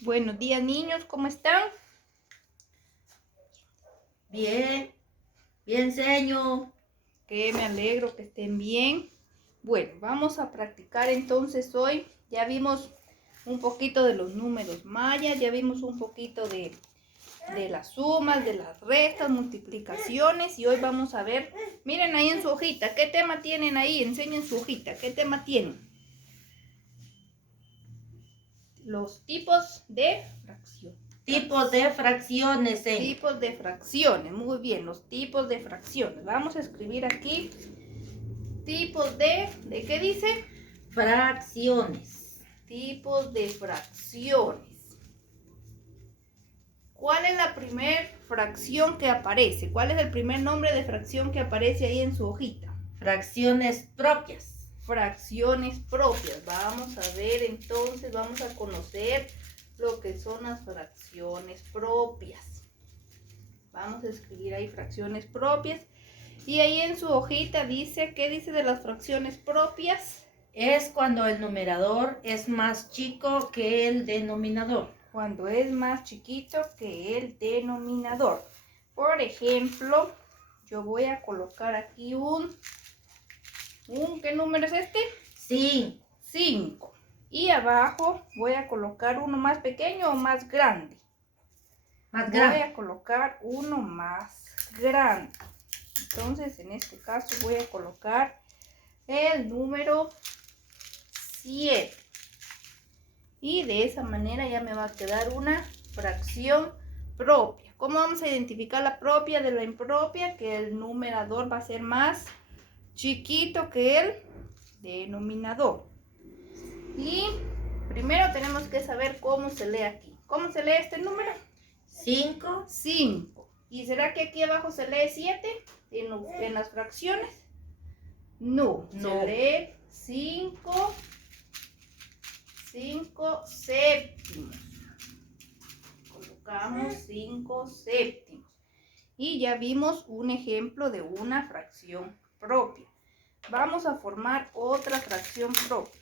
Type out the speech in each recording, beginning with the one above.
Buenos días, niños, ¿cómo están? Bien, bien, señor. Que me alegro que estén bien. Bueno, vamos a practicar entonces hoy. Ya vimos un poquito de los números mayas, ya vimos un poquito de las sumas, de las restas, multiplicaciones y hoy vamos a ver, miren ahí en su hojita, ¿qué tema tienen ahí? Enseñen su hojita, ¿qué tema tienen? Los tipos de fracción. Tipos de fracciones, señor. Tipos de fracciones, muy bien, los tipos de fracciones. Vamos a escribir aquí tipos ¿de qué dice? Fracciones. Tipos de fracciones. ¿Cuál es la primer fracción que aparece? ¿Cuál es el primer nombre de fracción que aparece ahí en su hojita? Fracciones propias. Fracciones propias. Vamos a ver entonces, vamos a conocer lo que son las fracciones propias. Vamos a escribir ahí fracciones propias. Y ahí en su hojita dice, ¿qué dice de las fracciones propias? Es cuando el numerador es más chico que el denominador. Cuando es más chiquito que el denominador. Por ejemplo, yo voy a colocar aquí ¿qué número es este? Sí. 5. Y abajo voy a colocar uno más pequeño o más grande. Más grande. Voy a colocar uno más grande. Entonces, en este caso voy a colocar el número 7. Y de esa manera ya me va a quedar una fracción propia. ¿Cómo vamos a identificar la propia de la impropia? Que el numerador va a ser más chiquito que el denominador. Y primero tenemos que saber cómo se lee aquí. ¿Cómo se lee este número? 5. 5. ¿Y será que aquí abajo se lee 7 en las fracciones? No, No. se lee 5 séptimos. Colocamos 5 séptimos. Y ya vimos un ejemplo de una fracción propia. Vamos a formar otra fracción propia.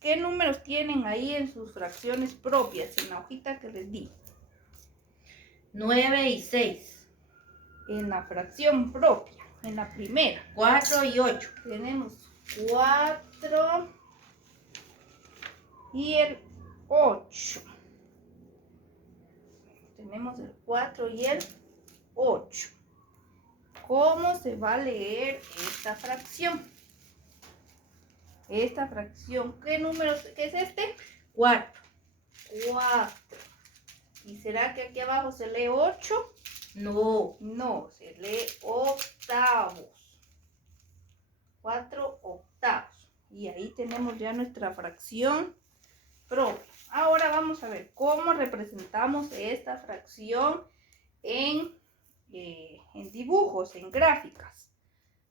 ¿Qué números tienen ahí en sus fracciones propias? En la hojita que les di. 9 y 6. En la fracción propia, en la primera. 4 y 8. Tenemos 4 y el 8. Tenemos el 4 y el 8. ¿Cómo se va a leer esta fracción? Esta fracción, ¿qué número qué es este? 4. 4. ¿Y será que aquí abajo se lee 8? No. No, se lee octavos. 4 octavos. Y ahí tenemos ya nuestra fracción propia. Ahora vamos a ver cómo representamos esta fracción en dibujos, en gráficas.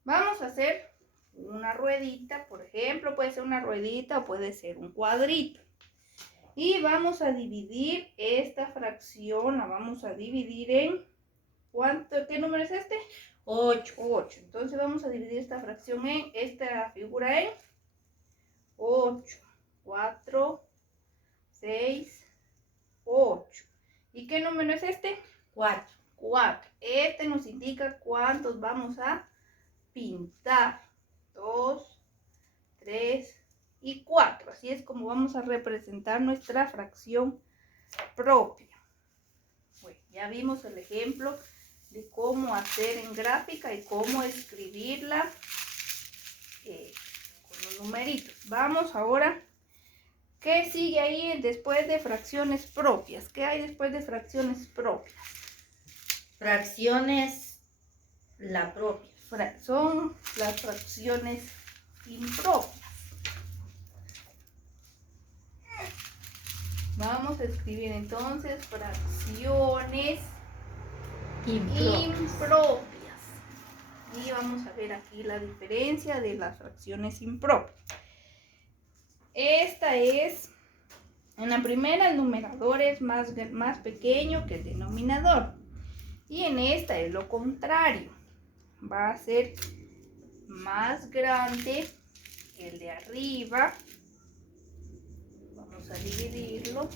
Vamos a hacer una ruedita, por ejemplo, puede ser una ruedita o puede ser un cuadrito. Y vamos a dividir esta fracción, la vamos a dividir en, ¿qué número es este? 8. 8. Entonces vamos a dividir esta fracción en, esta figura en 8, 4, 6, 8. ¿Y qué número es este? 4. 4. Este nos indica cuántos vamos a pintar. 2, 3 y 4. Así es como vamos a representar nuestra fracción propia. Bueno, ya vimos el ejemplo de cómo hacer en gráfica y cómo escribirla con los numeritos. Vamos ahora, ¿qué sigue ahí después de fracciones propias? ¿Qué hay después de fracciones propias? Fracciones la propia. Son las fracciones impropias. Vamos a escribir entonces fracciones impropias. Y vamos a ver aquí la diferencia de las fracciones impropias. Esta es, en la primera el numerador es más pequeño que el denominador. Y en esta es lo contrario. Va a ser más grande que el de arriba. Vamos a dividirlo.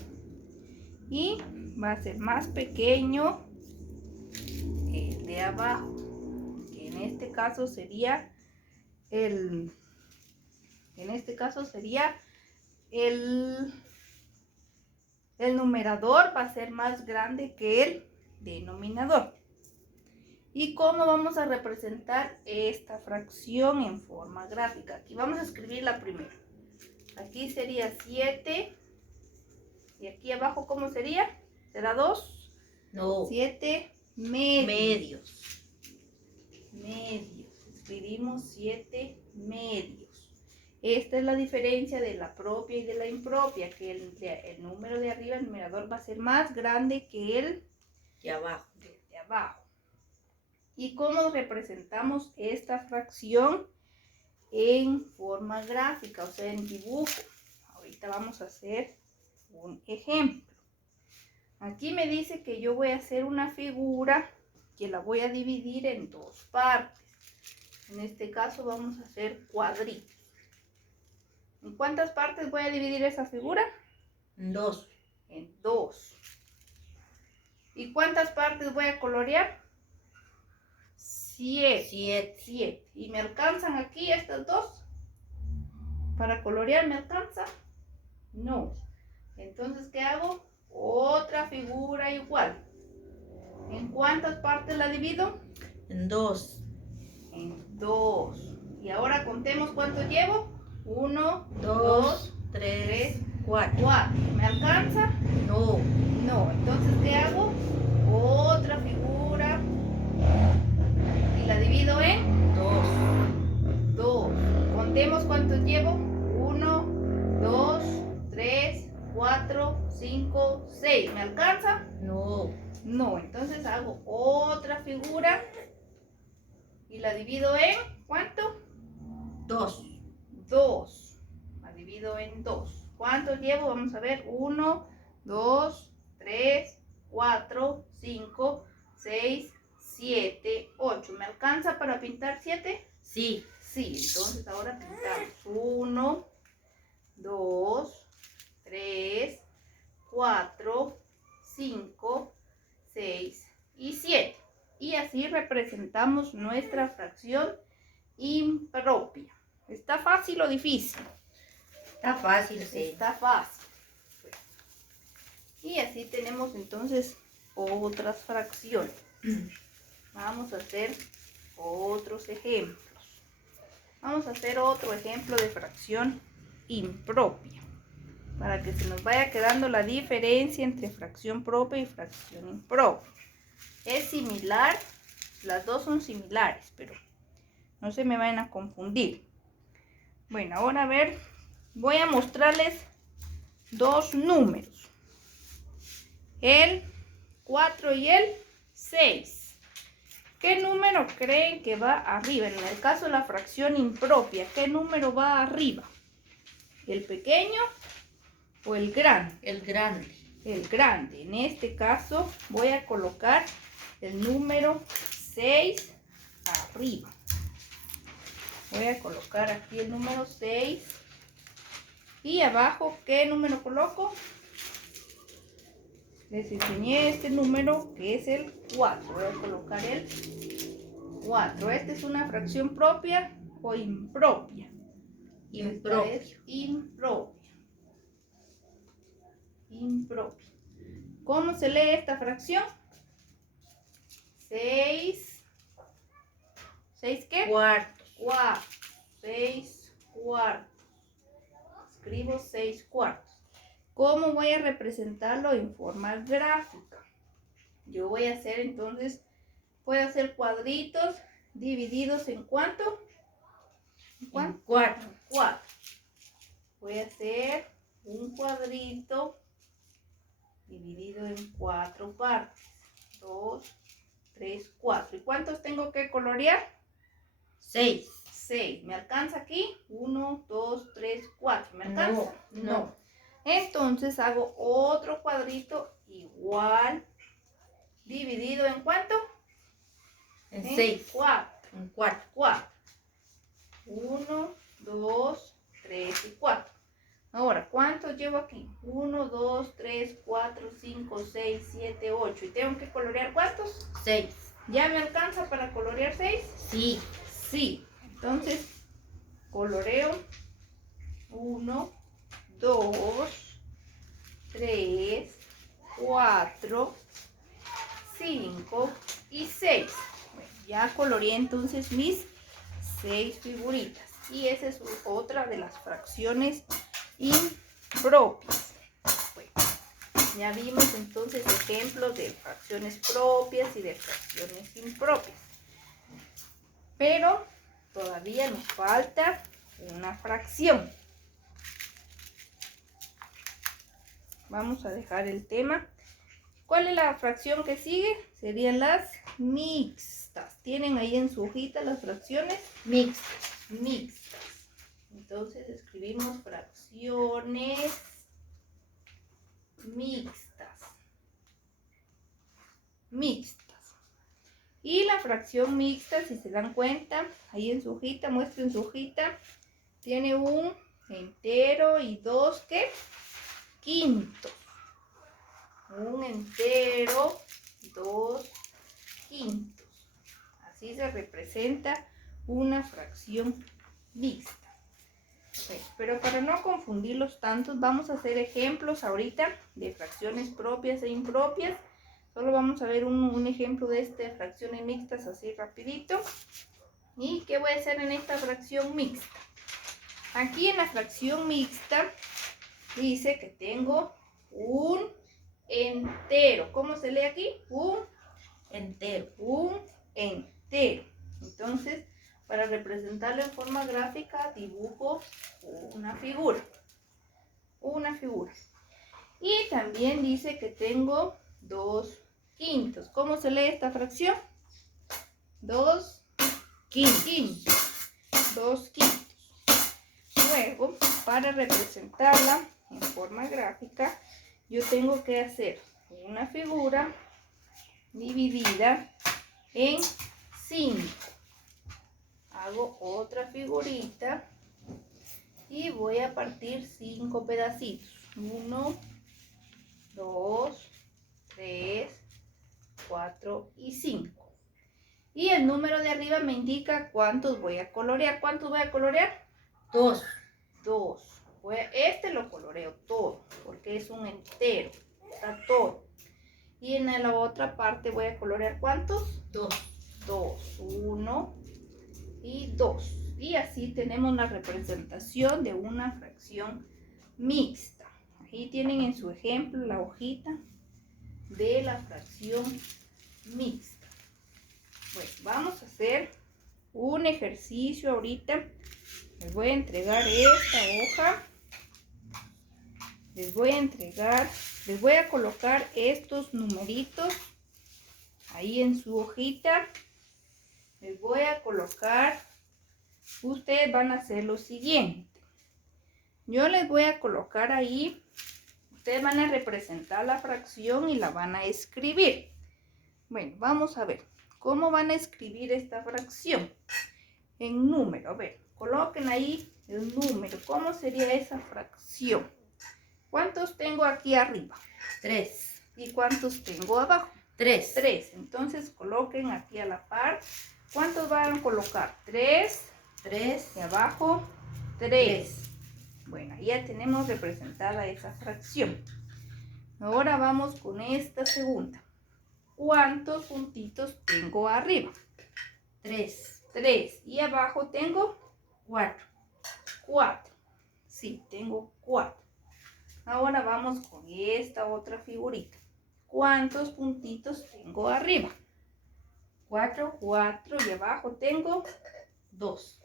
Y va a ser más pequeño el de abajo, que en este caso sería el numerador va a ser más grande que el denominador. ¿Y cómo vamos a representar esta fracción en forma gráfica? Aquí vamos a escribir la primera. Aquí sería 7. Y aquí abajo, ¿cómo sería? ¿Será 2? No. 7 medios. Escribimos 7 medios. Esta es la diferencia de la propia y de la impropia, que el número de arriba, el numerador, va a ser más grande que el de abajo. ¿Y cómo representamos esta fracción en forma gráfica, o sea, en dibujo? Ahorita vamos a hacer un ejemplo. Aquí me dice que yo voy a hacer una figura que la voy a dividir en dos partes. En este caso vamos a hacer cuadritos. ¿En cuántas partes voy a dividir esa figura? En 2. En 2. ¿Y cuántas partes voy a colorear? 7. ¿Y me alcanzan aquí estas dos? ¿Para colorear me alcanza? No. Entonces, ¿qué hago? Otra figura igual. ¿En cuántas partes la divido? En 2. En 2. Y ahora contemos cuánto llevo. 1, 2, 3, 4. 4. ¿Me alcanza? No. No. Entonces, ¿qué hago? Otra figura. Y la divido en 2. Contemos cuántos llevo. 1, 2, 3, 4, 5, 6. ¿Me alcanza? No. No. Entonces hago otra figura. Y la divido en ¿cuánto? 2. 2. La divido en 2. ¿Cuántos llevo? Vamos a ver. 1, 2, 3, 4, 5, 6, 7, 8. ¿Me alcanza para pintar 7? Sí. Sí, entonces ahora pintamos 1, 2, 3, 4, 5, 6 y 7. Y así representamos nuestra fracción impropia. ¿Está fácil o difícil? Está fácil, sí. Está fácil. Y así tenemos entonces otras fracciones. Vamos a hacer otros ejemplos. Vamos a hacer otro ejemplo de fracción impropia, para que se nos vaya quedando la diferencia entre fracción propia y fracción impropia. Es similar, las dos son similares, pero no se me vayan a confundir. Bueno, ahora a ver, voy a mostrarles dos números, el 4 y el 6. ¿Qué número creen que va arriba? En el caso de la fracción impropia, ¿qué número va arriba? ¿El pequeño o el grande? El grande. El grande. En este caso voy a colocar el número 6 arriba. Voy a colocar aquí el número 6. Y abajo, ¿qué número coloco? Les enseñé este número que es el 4. Voy a colocar el 4. ¿Esta es una fracción propia o impropia? Impropia. Esta es impropia. Impropia. ¿Cómo se lee esta fracción? 6. ¿6 qué? Cuartos. 4. 6 cuartos. Escribo 6 cuartos. ¿Cómo voy a representarlo en forma gráfica? Yo voy a hacer entonces, puedo hacer cuadritos divididos en ¿cuánto? En 4. 4. Voy a hacer un cuadrito dividido en 4 partes. 2, 3, 4. ¿Y cuántos tengo que colorear? 6. 6. ¿Me alcanza aquí? 1, 2, 3, 4. ¿Me alcanza? No. Entonces hago otro cuadrito igual, dividido en ¿cuánto? En 6. 4. En 4. 4. 1, 2, 3 y 4. Ahora, ¿cuántos llevo aquí? 1, 2, 3, 4, 5, 6, 7, 8. ¿Y tengo que colorear cuántos? 6. ¿Ya me alcanza para colorear 6? Sí. Sí. Entonces, coloreo 1, 2, 3, 4, 5 y 6. Bueno, ya coloreé entonces mis 6 figuritas. Y esa es otra de las fracciones impropias. Bueno, ya vimos entonces ejemplos de fracciones propias y de fracciones impropias. Pero todavía nos falta una fracción. Vamos a dejar el tema. ¿Cuál es la fracción que sigue? Serían las mixtas. ¿Tienen ahí en su hojita las fracciones? Mixtas. Entonces escribimos fracciones mixtas. Y la fracción mixta, si se dan cuenta, ahí en su hojita, muestren su hojita, tiene un entero y dos, ¿qué? Quintos. Un entero, 2 quintos. Así se representa una fracción mixta. Bueno, pero para no confundirlos tantos, vamos a hacer ejemplos ahorita de fracciones propias e impropias. Solo vamos a ver un ejemplo de fracciones mixtas así rapidito. ¿Y qué voy a hacer en esta fracción mixta? Aquí en la fracción mixta dice que tengo un entero. ¿Cómo se lee aquí? Un entero. Entonces, para representarlo en forma gráfica, dibujo una figura. Y también dice que tengo 2 quintos. ¿Cómo se lee esta fracción? 2 quintos. 2 quintos. Luego, para representarla en forma gráfica, yo tengo que hacer una figura dividida en 5. Hago otra figurita y voy a partir 5 pedacitos. 1, 2, 3, 4 y 5. Y el número de arriba me indica cuántos voy a colorear. ¿Cuántos voy a colorear? 2. Este lo coloreo todo porque es un entero. Está todo. Y en la otra parte voy a colorear ¿cuántos? 2. 1 y 2. Y así tenemos la representación de una fracción mixta. Ahí tienen en su ejemplo la hojita de la fracción mixta. Bueno, vamos a hacer un ejercicio ahorita. Les voy a entregar esta hoja. Les voy a colocar estos numeritos ahí en su hojita. Les voy a colocar, ustedes van a hacer lo siguiente. Yo les voy a colocar ahí, ustedes van a representar la fracción y la van a escribir. Bueno, vamos a ver, ¿cómo van a escribir esta fracción? En número, a ver, coloquen ahí el número. ¿Cómo sería esa fracción? ¿Cuántos tengo aquí arriba? 3. ¿Y cuántos tengo abajo? 3. 3. Entonces coloquen aquí a la par. ¿Cuántos van a colocar? 3. 3. Y abajo 3. Bueno, ya tenemos representada esa fracción. Ahora vamos con esta segunda. ¿Cuántos puntitos tengo arriba? 3. 3. Y abajo tengo 4. 4. Sí, tengo 4. Ahora vamos con esta otra figurita. ¿Cuántos puntitos tengo arriba? 4. 4 y abajo tengo 2.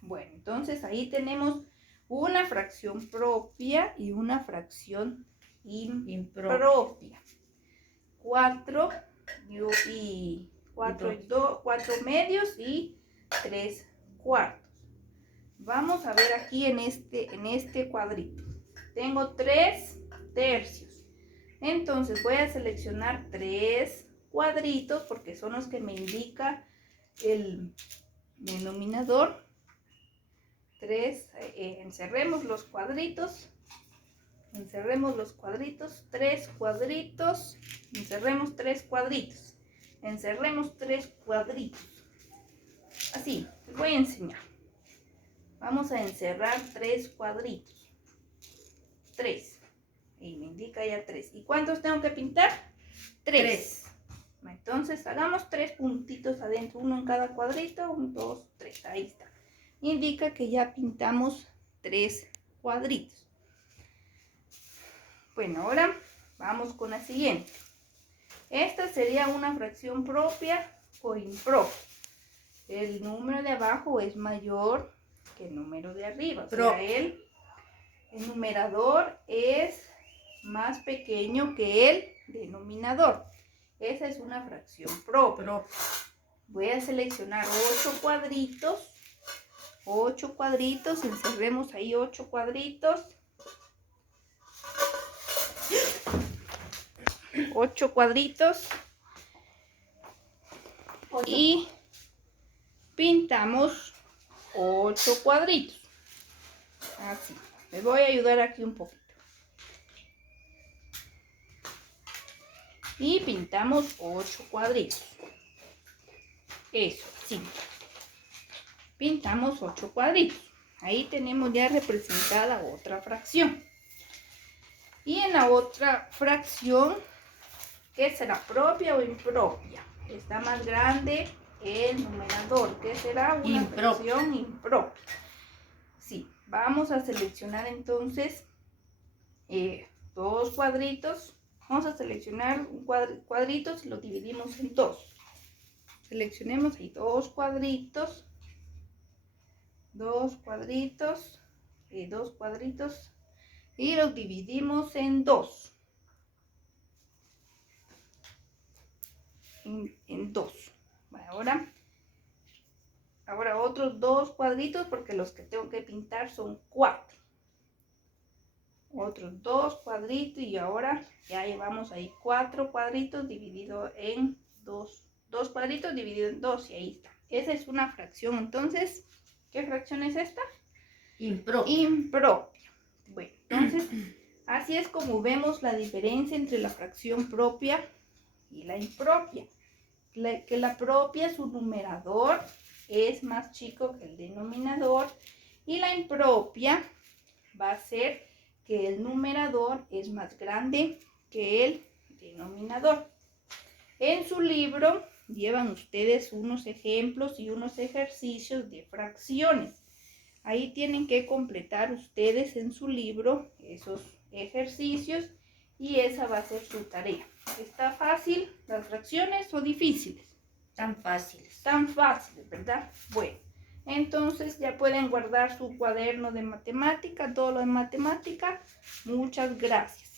Bueno, entonces ahí tenemos una fracción propia y una fracción impropia. 4 medios y 3 cuartos. Vamos a ver aquí en este cuadrito. Tengo 3 tercios. Entonces voy a seleccionar 3 cuadritos porque son los que me indica el denominador. encerremos los cuadritos. Encerremos los cuadritos, 3 cuadritos, encerremos 3 cuadritos, encerremos 3 cuadritos. Así, les voy a enseñar. Vamos a encerrar 3 cuadritos. 3. Y me indica ya 3. ¿Y cuántos tengo que pintar? 3. Entonces hagamos 3 puntitos adentro, uno en cada cuadrito, 1, 2, 3. Ahí está. Indica que ya pintamos 3 cuadritos. Bueno, ahora vamos con la siguiente. Esta sería una fracción propia o impropia. El número de abajo es mayor que el número de arriba. O sea, el numerador es más pequeño que el denominador. Esa es una fracción propia. Voy a seleccionar 8 cuadritos. 8 cuadritos. Encerremos ahí 8 cuadritos. 8 cuadritos y pintamos 8 cuadritos. Así, les voy a ayudar aquí un poquito. Y pintamos 8 cuadritos. Eso, sí. Pintamos 8 cuadritos. Ahí tenemos ya representada otra fracción. Y en la otra fracción, ¿qué será? ¿Propia o impropia? Está más grande el numerador. ¿Qué será? Una fracción impropia. Sí, vamos a seleccionar entonces 2 cuadritos. Vamos a seleccionar un cuadritos y lo dividimos en 2. Seleccionemos ahí 2 cuadritos. 2 cuadritos. 2 cuadritos. Y los dividimos en 2. En 2. Bueno, ahora otros 2 cuadritos porque los que tengo que pintar son 4. Otros 2 cuadritos y ahora ya llevamos ahí 4 cuadritos dividido en 2. 2 cuadritos dividido en 2 y ahí está. Esa es una fracción. Entonces, ¿qué fracción es esta? Impropia. Impropia. Bueno, entonces, así es como vemos la diferencia entre la fracción propia y la impropia. Que la propia, su numerador es más chico que el denominador, y la impropia va a ser que el numerador es más grande que el denominador. En su libro llevan ustedes unos ejemplos y unos ejercicios de fracciones. Ahí tienen que completar ustedes en su libro esos ejercicios y esa va a ser su tarea. ¿Está fácil las fracciones o difíciles? Tan fáciles. Tan fáciles, ¿verdad? Bueno, entonces ya pueden guardar su cuaderno de matemática, todo lo de matemática. Muchas gracias.